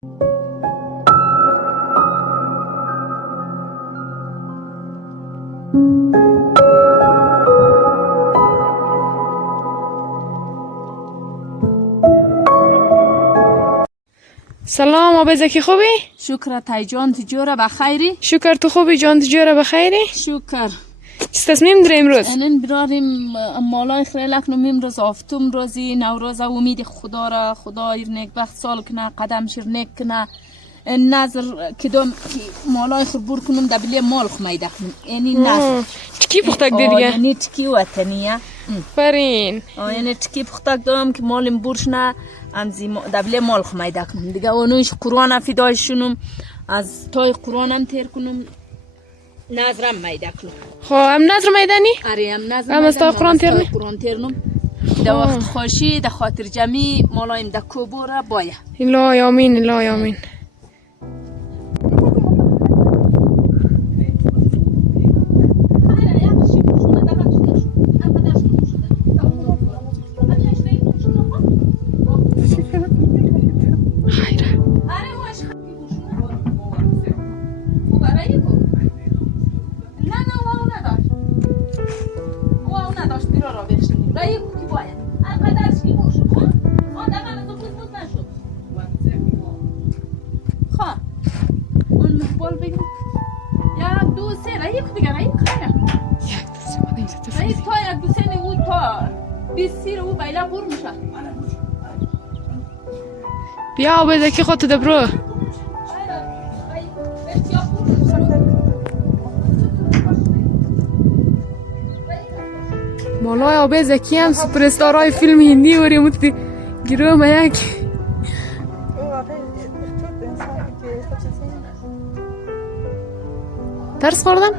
سلام آبزکی خوبی؟ شکر تای جان تجوره بخیری؟ شکر تو خوبی جان تجوره بخیری؟ شکر. چی تصمیم داری امروز؟ اینن براریم مالای خیلی لکنم امروز آفتم روزی نوروز امید خدا را خدا نیک بخت سال کنه قدم شیر نیک کنه نظر کدام مالای خور بور کنم دبلی مال خمیده کنم اینی نظر چکی پختک دیگه؟ یعنی چکی وطنیه فرین یعنی چکی پختک دارم که مالیم بورش نه امزی دبلی مال خمیده کنم دیگه اونویش قرآن فدایشونم از تای قرآنم تیر کنم نظرم میده کنم خب هم نظر میدنی؟ آره هم نظر هم از تای قرآن تیر تیرنم در وقت خوشی در خاطر جمعی مالایم در کوبوره باید الهی آمین الهی آمین بیا آبزکی خودت دبرو مالای آبزکی هم سپرستارای فیلم هندی وری متدی گروه ما یک درس خوردن؟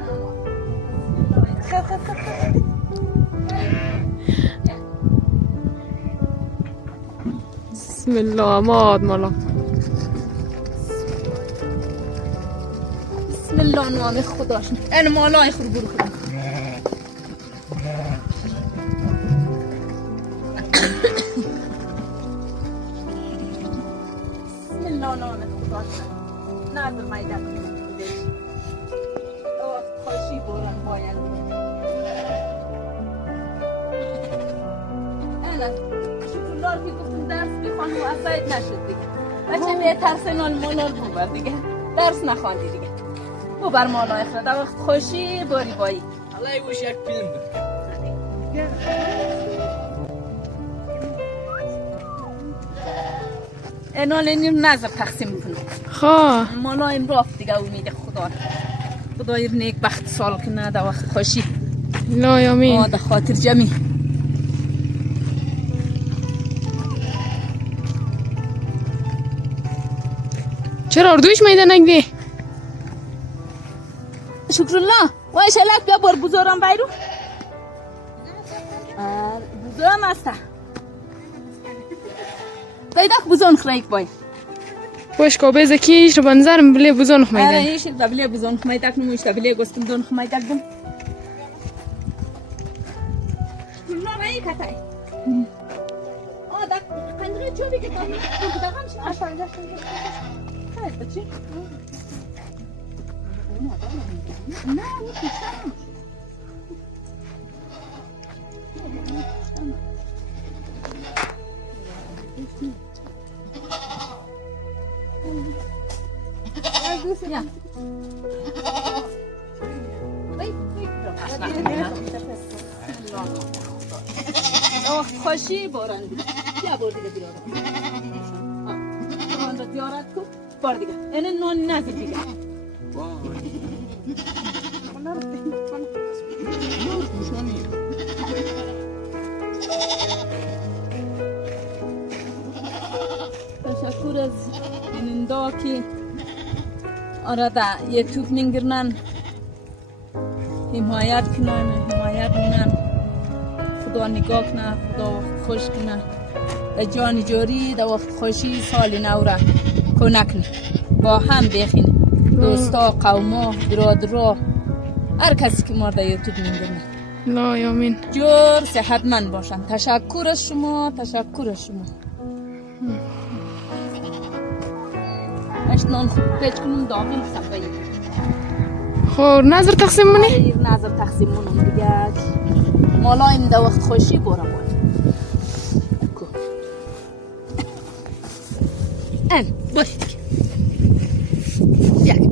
بسم الله اماد مالا بسم الله نام خداش این مالای خور برو کنم بسم الله نام خداش نظر میده کنم خوشی بورن باید انا شکرلار که گفتم درس بخوان و اصایت نشد دیگه بچه به ترسنال مالال ببر دیگه درس نخواندی دیگه ببر مالای خرد در وقت خوشی باری بایی الله وش یک فیلم اینال اینیم نظر تقسیم کنم خواه مالایم رافت دیگه امید خدا نیک بخت سال کنه در وقت خوشی الهی آمین در خاطر جمعی چرا اردویش میدن اگدی؟ شکرالله وای شلک بیا بار بزرم بیرو بزرم هسته دایدک بزرم خریک بای خوش که آبزکی ایش رو بنظرم بله بزرم آره میدن ایش بله بزرم خمیدک نمویش بله گستم دون خمیدک بم شکرالله رایی کتای دک قندره چوبی که دامی دقم شد اشان خیلی بچی نه اون کشتم یا خوشی باران یا بار دیگه بیارم آن را زیارت کن بار دیگه اینه نان نزدیک دیگه تشکر از اینندا که آره دا یوتیوب میگیرن حمایت کنن حمایت کنن خدا نگاه کنه خدا وقت خوش کنه جان جاری در وقت خوشی سال نو را کنه با هم بخین دوستا قوما برادرها هر کسی که ما در یوتیوب میگیرن الهی آمین جور صحتمند باشن تشکر از شما تشکر از شما اش نان پیچ کنم داغی سبایی خب نظر تقسیم منی؟ ایر نظر تقسیم منم دیگه مالا این دا وقت خوشی برم باید ان باید یک